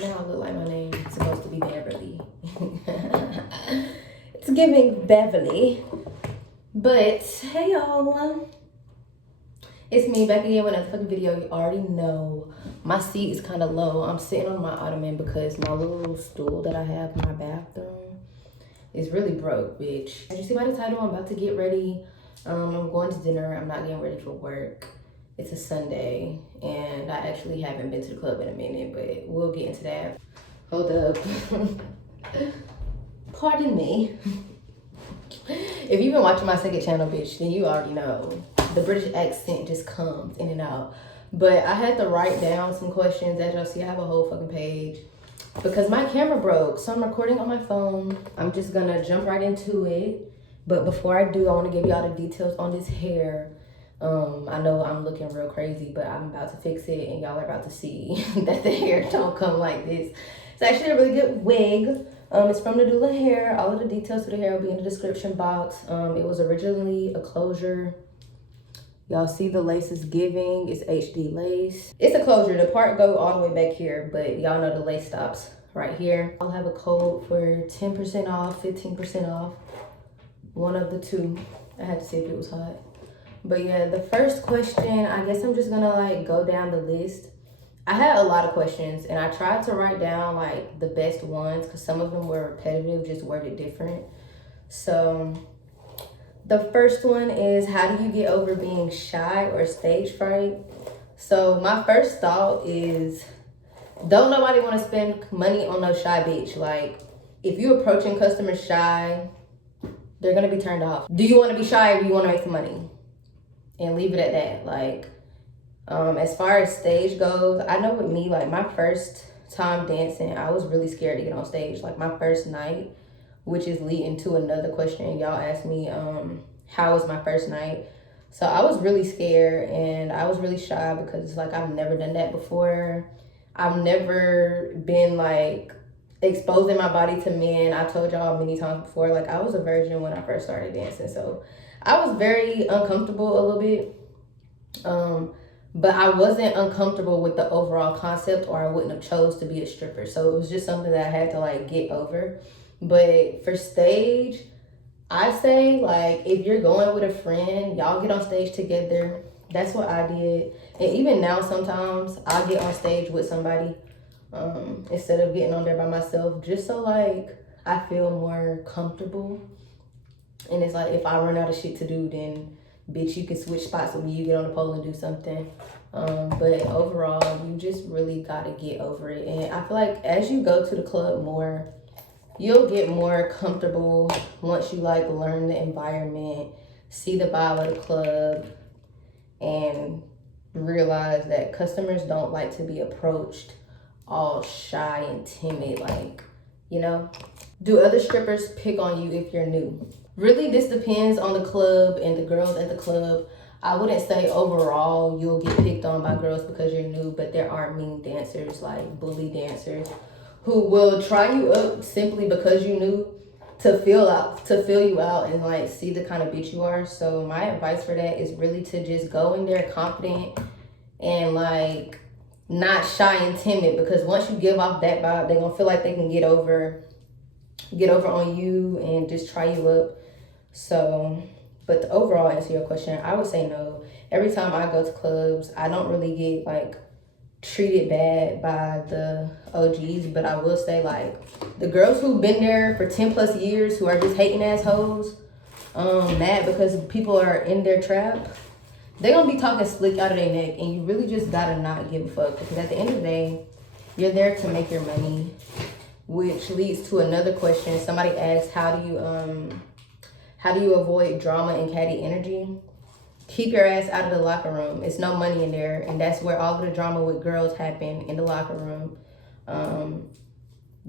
right now, I look like my name is supposed to be Beverly. It's giving Beverly. But hey y'all, it's me back again with another fucking video. You already know my seat is kind of low. I'm sitting on my ottoman because my little stool that I have in my bathroom is really broke, bitch. As you see by the title, I'm about to get ready. I'm going to dinner. I'm not getting ready for work. It's a Sunday and I actually haven't been to the club in a minute, but we'll get into that. Hold up. Pardon me. If you've been watching my second channel, bitch, then you already know the British accent just comes in and out. But I had to write down some questions. As y'all see, I have a whole fucking page because my camera broke, so I'm recording on my phone. I'm just gonna jump right into it. But before I do, I want to give y'all the details on this hair. I know I'm looking real crazy, but I'm about to fix it and y'all are about to see that the hair don't come like this. It's actually a really good wig. It's from Nadula hair. All of the details to the hair will be in the description box. It was originally a closure. Y'all see the lace is giving. It's HD lace. It's a closure. The part go all the way back here, but y'all know the lace stops right here. I'll have a code for 10% off, 15% off. One of the two. I had to see if it was hot. But yeah, the first question, I guess I'm just gonna like go down the list. I had a lot of questions and I tried to write down like the best ones because some of them were repetitive, just worded different. So the first one is, how do you get over being shy or stage fright? So my first thought is, don't nobody want to spend money on no shy bitch. Like, if you approaching customers shy, they're gonna be turned off. Do you want to be shy or do you want to make some money? And leave it at that. Like, as far as stage goes, I know with me, like my first time dancing, I was really scared to get on stage. Like my first night, which is leading to another question. Y'all asked me, how was my first night? So I was really scared and I was really shy because it's like, I've never done that before. I've never been like exposing my body to men. I told y'all many times before, like I was a virgin when I first started dancing. So I was very uncomfortable a little bit. But I wasn't uncomfortable with the overall concept or I wouldn't have chose to be a stripper. So it was just something that I had to like get over. But for stage, I say like, if you're going with a friend, y'all get on stage together. That's what I did. And even now, sometimes I'll get on stage with somebody instead of getting on there by myself, just so like I feel more comfortable. And it's like, if I run out of shit to do, then bitch, you can switch spots with me. You get on the pole and do something. But overall, you just really got to get over it. And I feel like as you go to the club more, you'll get more comfortable once you like learn the environment, see the vibe of the club, and realize that customers don't like to be approached all shy and timid. Like, you know, do other strippers pick on you if you're new? Really, this depends on the club and the girls at the club. I wouldn't say overall you'll get picked on by girls because you're new, but there are mean dancers, like bully dancers, who will try you up simply because you're new to feel you out and like see the kind of bitch you are. So my advice for that is really to just go in there confident and like not shy and timid, because once you give off that vibe, they're gonna feel like they can get over on you and just try you up. So, but the overall answer your question, I would say no. Every time I go to clubs, I don't really get like treated bad by the OGs, but I will say like the girls who've been there for 10 plus years who are just hating assholes, mad because people are in their trap, they're gonna be talking slick out of their neck, and you really just gotta not give a fuck, because at the end of the day, you're there to make your money. Which leads to another question. Somebody asked, how do you avoid drama and catty energy? Keep your ass out of the locker room. It's no money in there, and that's where all of the drama with girls happen, in the locker room.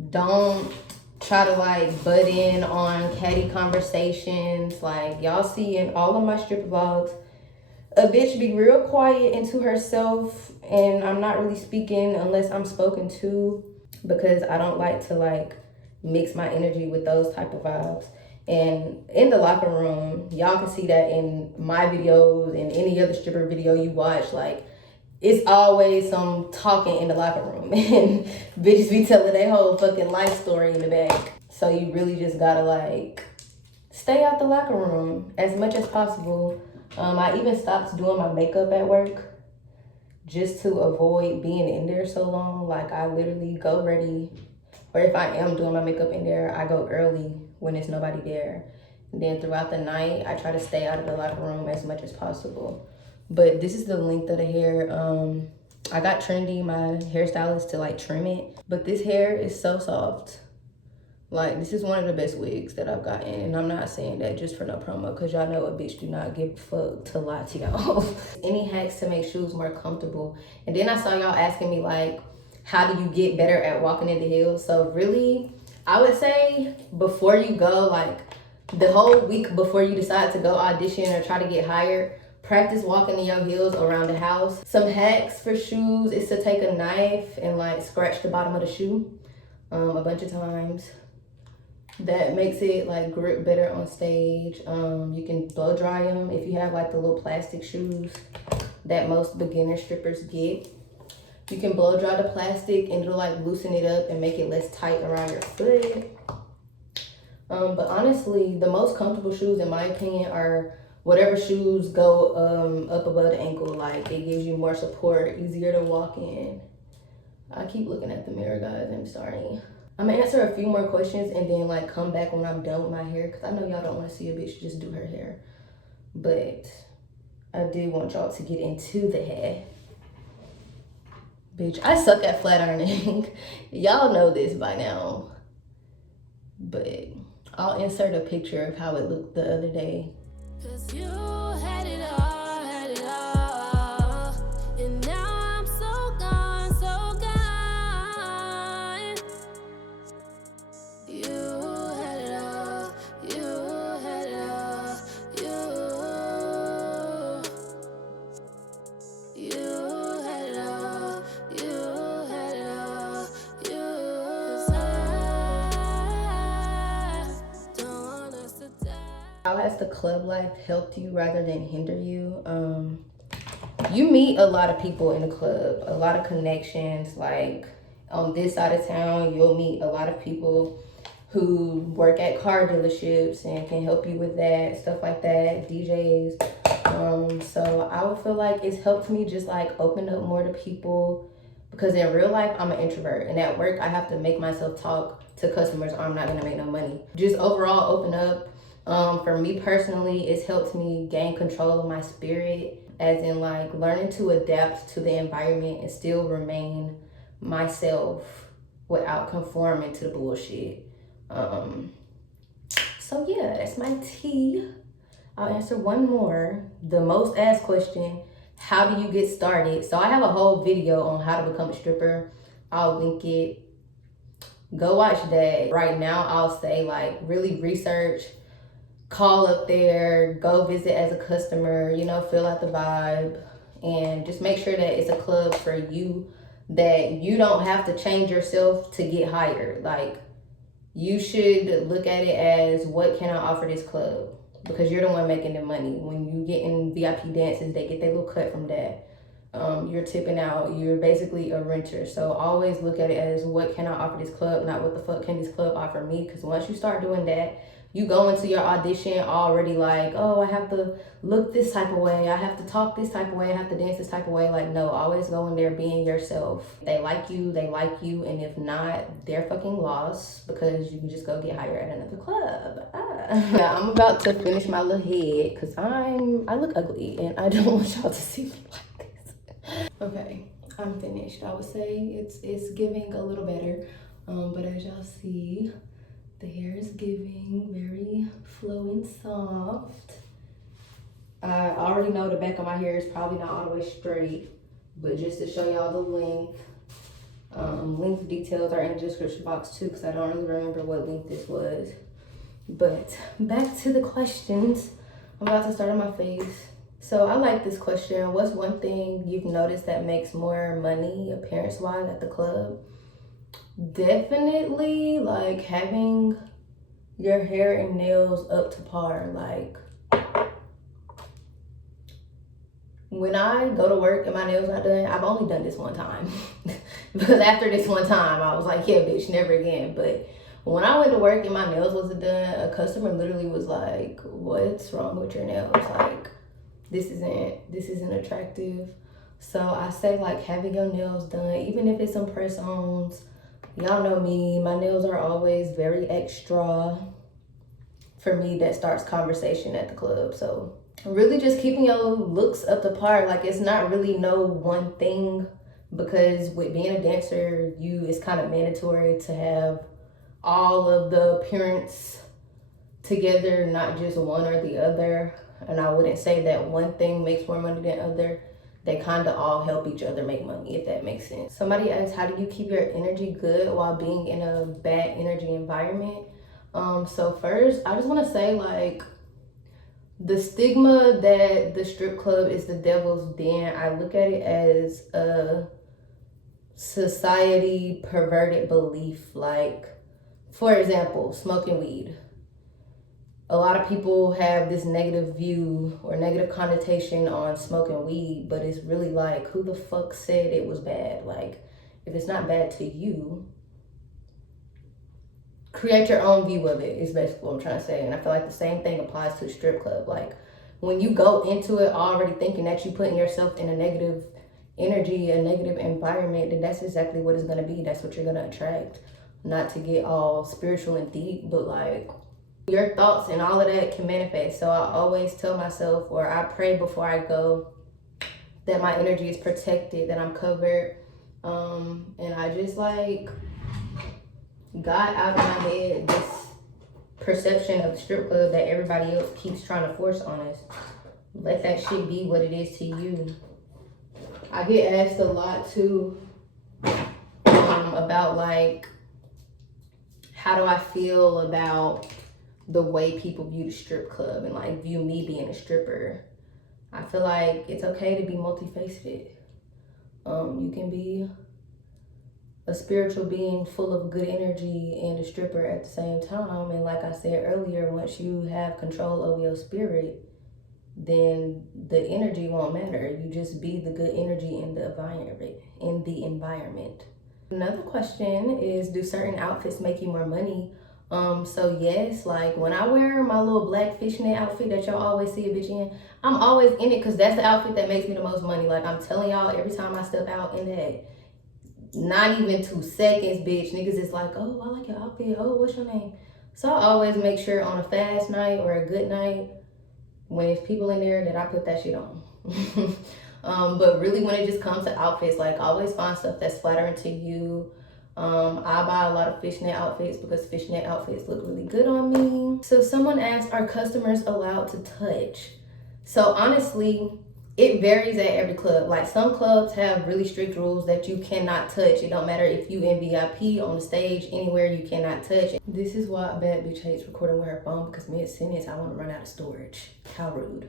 Don't try to like butt in on catty conversations. Like y'all see in all of my stripper vlogs, a bitch be real quiet into herself, and I'm not really speaking unless I'm spoken to, because I don't like to like mix my energy with those type of vibes. And in the locker room, y'all can see that in my videos and any other stripper video you watch, like it's always some talking in the locker room and bitches be telling their whole fucking life story in the back. So you really just gotta like stay out the locker room as much as possible. I even stopped doing my makeup at work just to avoid being in there so long. Like I literally go ready, or if I am doing my makeup in there, I go early when there's nobody there. And then throughout the night, I try to stay out of the locker room as much as possible. But this is the length of the hair. I got Trendy, my hairstylist, to like trim it. But this hair is so soft. Like, this is one of the best wigs that I've gotten. And I'm not saying that just for no promo, because y'all know a bitch do not give a fuck to lie to y'all. Any hacks to make shoes more comfortable? And then I saw y'all asking me, like, how do you get better at walking in the heels? So really, I would say before you go, like, the whole week before you decide to go audition or try to get hired, practice walking in your heels around the house. Some hacks for shoes is to take a knife and, like, scratch the bottom of the shoe a bunch of times. That makes it like grip better on stage. You can blow dry them if you have like the little plastic shoes that most beginner strippers get. You can blow dry the plastic and it'll like loosen it up and make it less tight around your foot. But honestly, the most comfortable shoes in my opinion are whatever shoes go up above the ankle. Like it gives you more support, easier to walk in. I keep looking at the mirror, guys, I'm sorry. I'm gonna answer a few more questions and then like come back when I'm done with my hair, because I know y'all don't want to see a bitch just do her hair, but I do want y'all to get into the hair. Bitch, I suck at flat ironing. Y'all know this by now, but I'll insert a picture of how it looked the other day. 'Cause you had it all, and now I'm so gone, so gone. How has the club life helped you rather than hinder you? You meet a lot of people in the club, a lot of connections. Like on this side of town, you'll meet a lot of people who work at car dealerships and can help you with that, stuff like that, DJs. So I would feel like it's helped me just like open up more to people, because in real life, I'm an introvert, and at work, I have to make myself talk to customers or I'm not gonna make no money. Just overall open up. For me personally, it's helped me gain control of my spirit, as in like learning to adapt to the environment and still remain myself without conforming to the bullshit. So yeah, that's my tea. I'll answer one more. The most asked question, how do you get started? So I have a whole video on how to become a stripper. I'll link it. Go watch that. Right now, I'll say like really research, call up there, go visit as a customer, you know, feel out the vibe, and just make sure that it's a club for you, that you don't have to change yourself to get hired. Like, you should look at it as, what can I offer this club? Because you're the one making the money. When you get in VIP dances, they get their little cut from that. You're tipping out, you're basically a renter. So always look at it as, what can I offer this club, not what the fuck can this club offer me? Because once you start doing that, you go into your audition already like, oh, I have to look this type of way, I have to talk this type of way, I have to dance this type of way. Like, no, always go in there being yourself. If they like you, they like you. And if not, they're fucking lost, because you can just go get hired at another club. Yeah, I'm about to finish my little head because I look ugly and I don't want y'all to see me like this. Okay, I'm finished. I would say it's giving a little better. But as y'all see, the hair is giving very flowing soft. I already know the back of my hair is probably not all the way straight, but just to show y'all the length. Length details are in the description box too, because I don't really remember what length this was. But back to the questions. I'm about to start on my face. So I like this question. What's one thing you've noticed that makes more money appearance-wise at the club? Definitely like having your hair and nails up to par. Like, when I go to work and my nails not done, I've only done this one time. Because after this one time, I was like, yeah, bitch, never again. But when I went to work and my nails wasn't done, a customer literally was like, what's wrong with your nails? Like, this isn't attractive. So I say, like, having your nails done, even if it's some press-ons, y'all know me, my nails are always very extra. For me, that starts conversation at the club. So really just keeping your looks up to par. Like, it's not really no one thing, because with being a dancer, it's kind of mandatory to have all of the appearance together, not just one or the other. And I wouldn't say that one thing makes more money than other. They kind of all help each other make money, if that makes sense. Somebody asked, how do you keep your energy good while being in a bad energy environment? So first, I just want to say, like, the stigma that the strip club is the devil's den, I look at it as a society perverted belief. Like, for example, smoking weed. A lot of people have this negative view or negative connotation on smoking weed, but it's really like, who the fuck said it was bad? Like, if it's not bad to you, create your own view of it, is basically what I'm trying to say. And I feel like the same thing applies to a strip club. Like, when you go into it already thinking that you're putting yourself in a negative energy, a negative environment, then that's exactly what it's going to be. That's what you're going to attract. Not to get all spiritual and deep, but like, your thoughts and all of that can manifest. So I always tell myself, or I pray before I go, that my energy is protected, that I'm covered. And I just like got out of my head this perception of the strip club that everybody else keeps trying to force on us. Let that shit be what it is to you. I get asked a lot too about like, how do I feel about the way people view the strip club and like view me being a stripper. I feel like it's okay to be multifaceted. You can be a spiritual being full of good energy and a stripper at the same time. And like I said earlier, once you have control over your spirit, then the energy won't matter. You just be the good energy in the environment. Another question is, do certain outfits make you more money? So yes, like when I wear my little black fishnet outfit that y'all always see a bitch in, I'm always in it because that's the outfit that makes me the most money. Like, I'm telling y'all, every time I step out in that, not even 2 seconds, bitch, niggas is like, oh, I like your outfit. Oh, what's your name? So I always make sure on a fast night or a good night, when there's people in there, that I put that shit on. But really, when it just comes to outfits, like, always find stuff that's flattering to you. I buy a lot of fishnet outfits because fishnet outfits look really good on me. So someone asked, are customers allowed to touch? So honestly, it varies at every club. Like, some clubs have really strict rules that you cannot touch. It don't matter if you in VIP, on the stage, anywhere, you cannot touch. This is why a bad bitch hates recording with her phone, because mid-sentence, I want to run out of storage. How rude.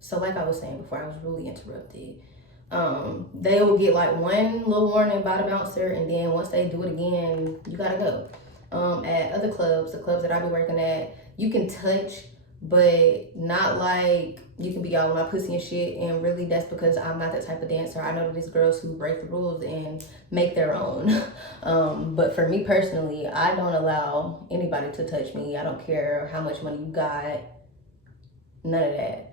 So like I was saying before, I was really interrupted. They will get like one little warning by the bouncer, and then once they do it again, you gotta go. At other clubs, the clubs that I be working at, you can touch, but not like you can be all my pussy and shit. And really, that's because I'm not that type of dancer. I know that there's girls who break the rules and make their own. But for me personally, I don't allow anybody to touch me. I don't care how much money you got, none of that.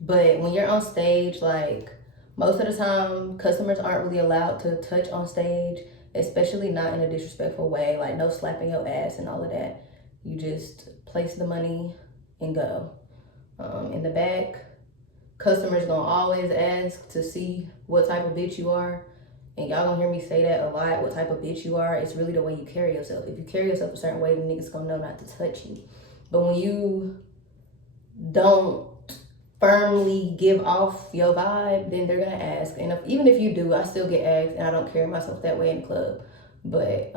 But when you're on stage, like, most of the time, customers aren't really allowed to touch on stage, especially not in a disrespectful way, like no slapping your ass and all of that. You just place the money and go. In the back, customers gonna always ask to see what type of bitch you are. And y'all gonna hear me say that a lot, what type of bitch you are. It's really the way you carry yourself. If you carry yourself a certain way, the niggas gonna know not to touch you. But when you don't firmly give off your vibe, then they're gonna ask. And even if you do, I still get asked, and I don't carry myself that way in the club. But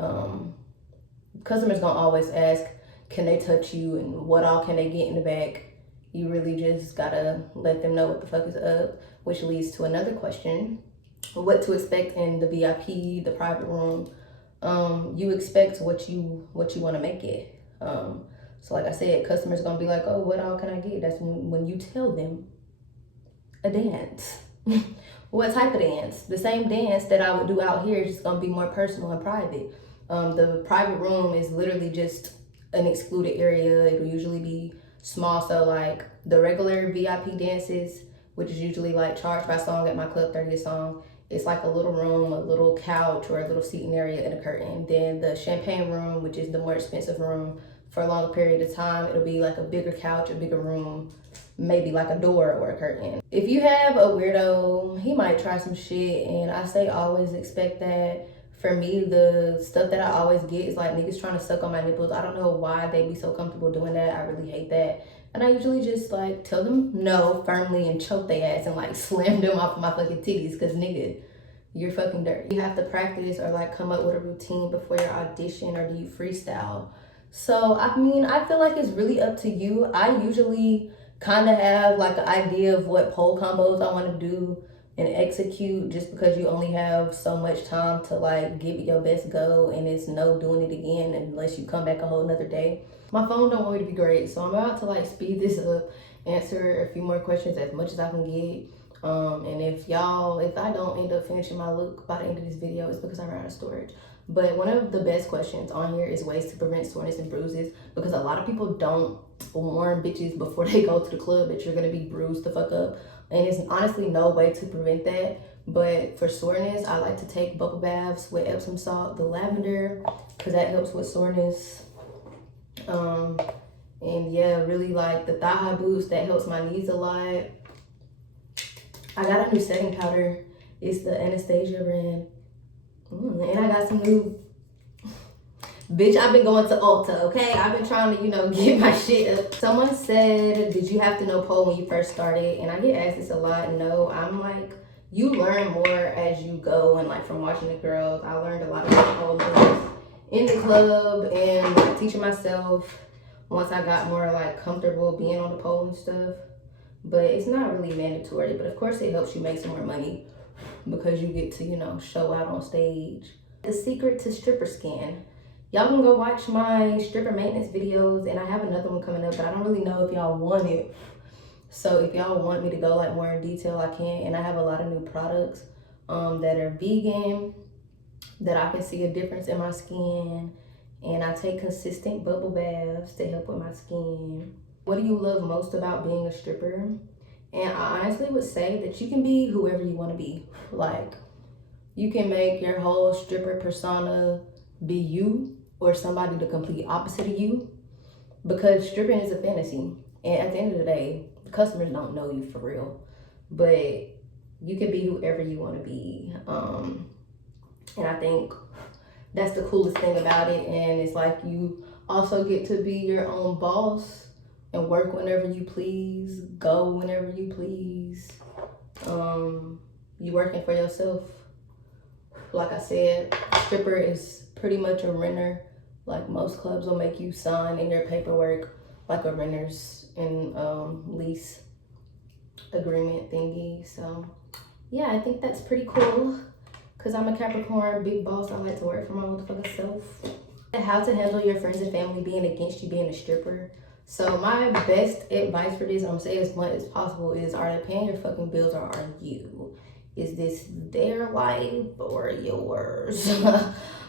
customers gonna always ask, can they touch you, and what all can they get in the back? You really just gotta let them know what the fuck is up, which leads to another question: what to expect in the VIP, the private room. You expect what you want to make it. So like I said, customers gonna be like, oh, what all can I get? That's when you tell them a dance. What type of dance? The same dance that I would do out here is just gonna be more personal and private. The private room is literally just an excluded area. It'll usually be small, so like the regular VIP dances, which is usually like charged by song at my club, 30th song. It's like a little room, a little couch, or a little seating area and a curtain. Then the champagne room, which is the more expensive room, for a longer period of time, it'll be like a bigger couch, a bigger room, maybe like a door or a curtain. If you have a weirdo, he might try some shit, and I say always expect that. For me, the stuff that I always get is like niggas trying to suck on my nipples. I don't know why they be so comfortable doing that. I really hate that. And I usually just like tell them no firmly and choke their ass and like slam them off of my fucking titties, cause nigga, you're fucking dirty. You have to practice or like come up with a routine before your audition, or do you freestyle? So I mean, I feel like it's really up to you. I usually kind of have like an idea of what pole combos I want to do and execute, just because you only have so much time to like give it your best go, and it's no doing it again unless you come back a whole nother day. My phone don't want me to be great, so I'm about to like speed this up, answer a few more questions as much as I can get. And if I don't end up finishing my look by the end of this video, it's because I ran out of storage. But one of the best questions on here is ways to prevent soreness and bruises, because a lot of people don't warn bitches before they go to the club that you're gonna be bruised the fuck up. And there's honestly no way to prevent that. But for soreness, I like to take bubble baths with Epsom salt, the lavender, because that helps with soreness. And yeah, really like the thigh high boost, that helps my knees a lot. I got a new setting powder. It's the Anastasia brand. And I got some new, bitch, I've been going to Ulta, okay? I've been trying to, get my shit up. Someone said, did you have to know pole when you first started? And I get asked this a lot. No, I'm like, you learn more as you go, and like from watching the girls, I learned a lot of pole moves in the club and like teaching myself once I got more like comfortable being on the pole and stuff. But it's not really mandatory, but of course it helps you make some more money because you get to, show out on stage. The secret to stripper skin. Y'all can go watch my stripper maintenance videos, and I have another one coming up, but I don't really know if y'all want it. So if y'all want me to go like more in detail, I can. And I have a lot of new products that are vegan, that I can see a difference in my skin. And I take consistent bubble baths to help with my skin. What do you love most about being a stripper? And I honestly would say that you can be whoever you want to be. Like, you can make your whole stripper persona be you, or somebody the complete opposite of you, because stripping is a fantasy. And at the end of the day, the customers don't know you for real, but you can be whoever you want to be. And I think that's the coolest thing about it. And it's like you also get to be your own boss and work whenever you please, go whenever you please. You working for yourself. Like I said, stripper is pretty much a renter. Like most clubs will make you sign in your paperwork like a renter's and lease agreement thingy. So yeah, I think that's pretty cool, because I'm a Capricorn, big boss. I like to work for my motherfucking self. How to handle your friends and family being against you being a stripper. So my best advice for this, I'm gonna say as much as possible, is are they paying your fucking bills, or are you? Is this their life or yours?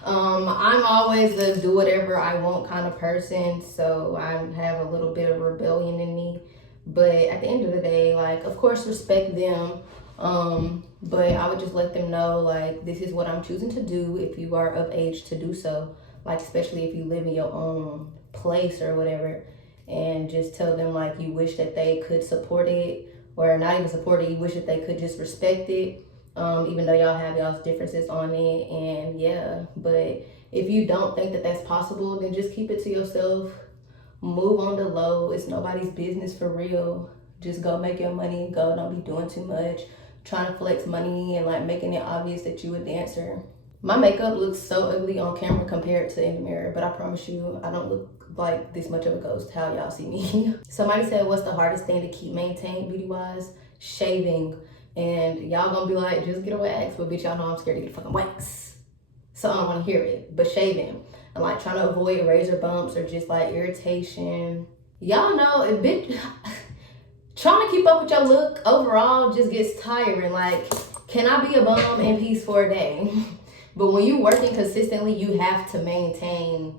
I'm always a do whatever I want kind of person, so I have a little bit of rebellion in me. But at the end of the day, like, of course, respect them. But I would just let them know, like, this is what I'm choosing to do if you are of age to do so. Like, especially if you live in your own place or whatever. And just tell them, like, you wish that they could support it, or not even support it, you wish that they could just respect it, even though y'all have y'all's differences on it. And yeah, but if you don't think that that's possible, then just keep it to yourself. Move on the low. It's nobody's business for real. Just go make your money and go. Don't be doing too much, trying to flex money and like making it obvious that you a dancer. My makeup looks so ugly on camera compared to in the mirror, but I promise you, I don't look like this much of a ghost how y'all see me. Somebody said, what's the hardest thing to keep maintained beauty wise? Shaving. And y'all gonna be like, just get a wax, but bitch, y'all know I'm scared to get a fucking wax, so I don't want to hear it. But shaving and like trying to avoid razor bumps or just like irritation. Y'all know, bitch, trying to keep up with your look overall just gets tiring. Like, can I be a bum in peace for a day? But when you're working consistently, you have to maintain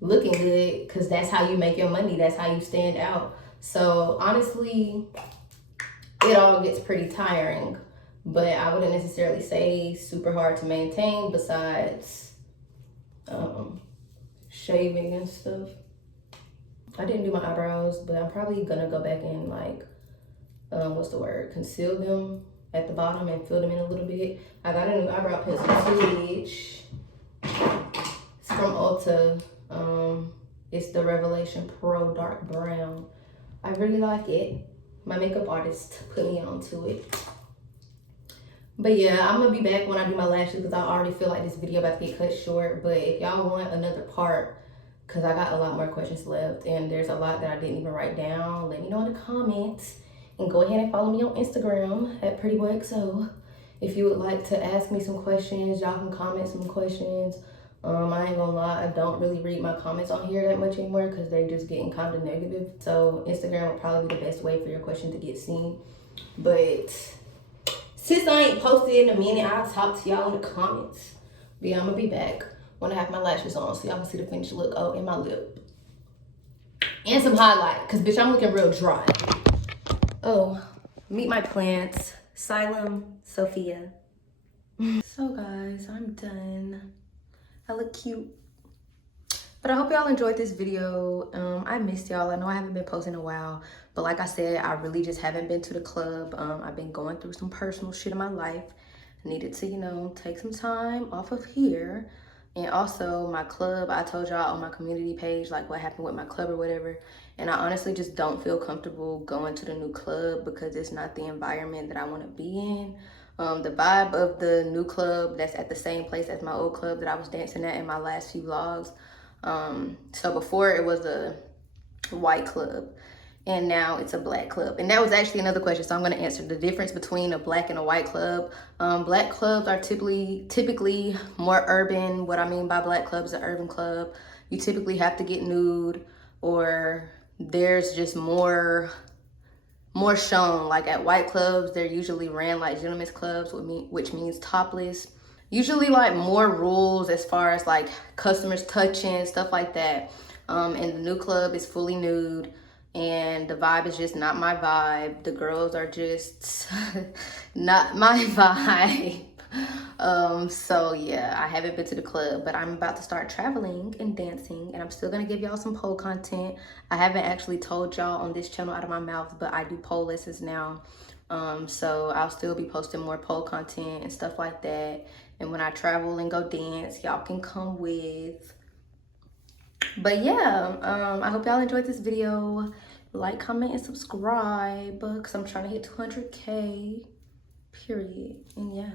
looking good because that's how you make your money. That's how you stand out. So honestly, it all gets pretty tiring. But I wouldn't necessarily say super hard to maintain besides shaving and stuff. I didn't do my eyebrows, but I'm probably gonna go back and like, conceal them at the bottom and fill them in a little bit. I got a new eyebrow pencil too, which it's from Ulta. It's the Revelation Pro Dark Brown. I really like it. My makeup artist put me onto it. But yeah, I'm gonna be back when I do my lashes because I already feel like this video about to get cut short. But if y'all want another part, because I got a lot more questions left and there's a lot that I didn't even write down, let me know in the comments. And go ahead and follow me on Instagram at PrettyBoyXO. If you would like to ask me some questions, y'all can comment some questions. I ain't gonna lie, I don't really read my comments on here that much anymore because they're just getting kind of negative. So Instagram would probably be the best way for your question to get seen. But since I ain't posted in a minute, I'll talk to y'all in the comments. But yeah, I'm gonna be back when I have my lashes on so y'all can see the finished look. Oh, and my lip. And some highlight, because bitch, I'm looking real dry. Oh, meet my plants. Xylem, Sophia. So guys, I'm done. I look cute. But I hope y'all enjoyed this video. I missed y'all. I know I haven't been posting in a while. But like I said, I really just haven't been to the club. I've been going through some personal shit in my life. I needed to, you know, take some time off of here. And also my club, I told y'all on my community page, like what happened with my club or whatever. And I honestly just don't feel comfortable going to the new club because it's not the environment that I want to be in. The vibe of the new club that's at the same place as my old club that I was dancing at in my last few vlogs. So before it was a white club and now it's a black club. And that was actually another question, so I'm going to answer the difference between a black and a white club. Black clubs are typically more urban. What I mean by black club is an urban club. You typically have to get nude, or there's just more shown. Like at white clubs, they're usually ran like gentlemen's clubs, which means topless. Usually like more rules as far as like customers touching, stuff like that. And the new club is fully nude and the vibe is just not my vibe. The girls are just not my vibe. So yeah, I haven't been to the club, but I'm about to start traveling and dancing, and I'm still gonna give y'all some pole content. I haven't actually told y'all on this channel out of my mouth, but I do pole lessons now. So I'll still be posting more pole content and stuff like that. And when I travel and go dance, y'all can come with. But yeah, I hope y'all enjoyed this video. Like, comment, and subscribe because I'm trying to hit 200K, period. And yeah.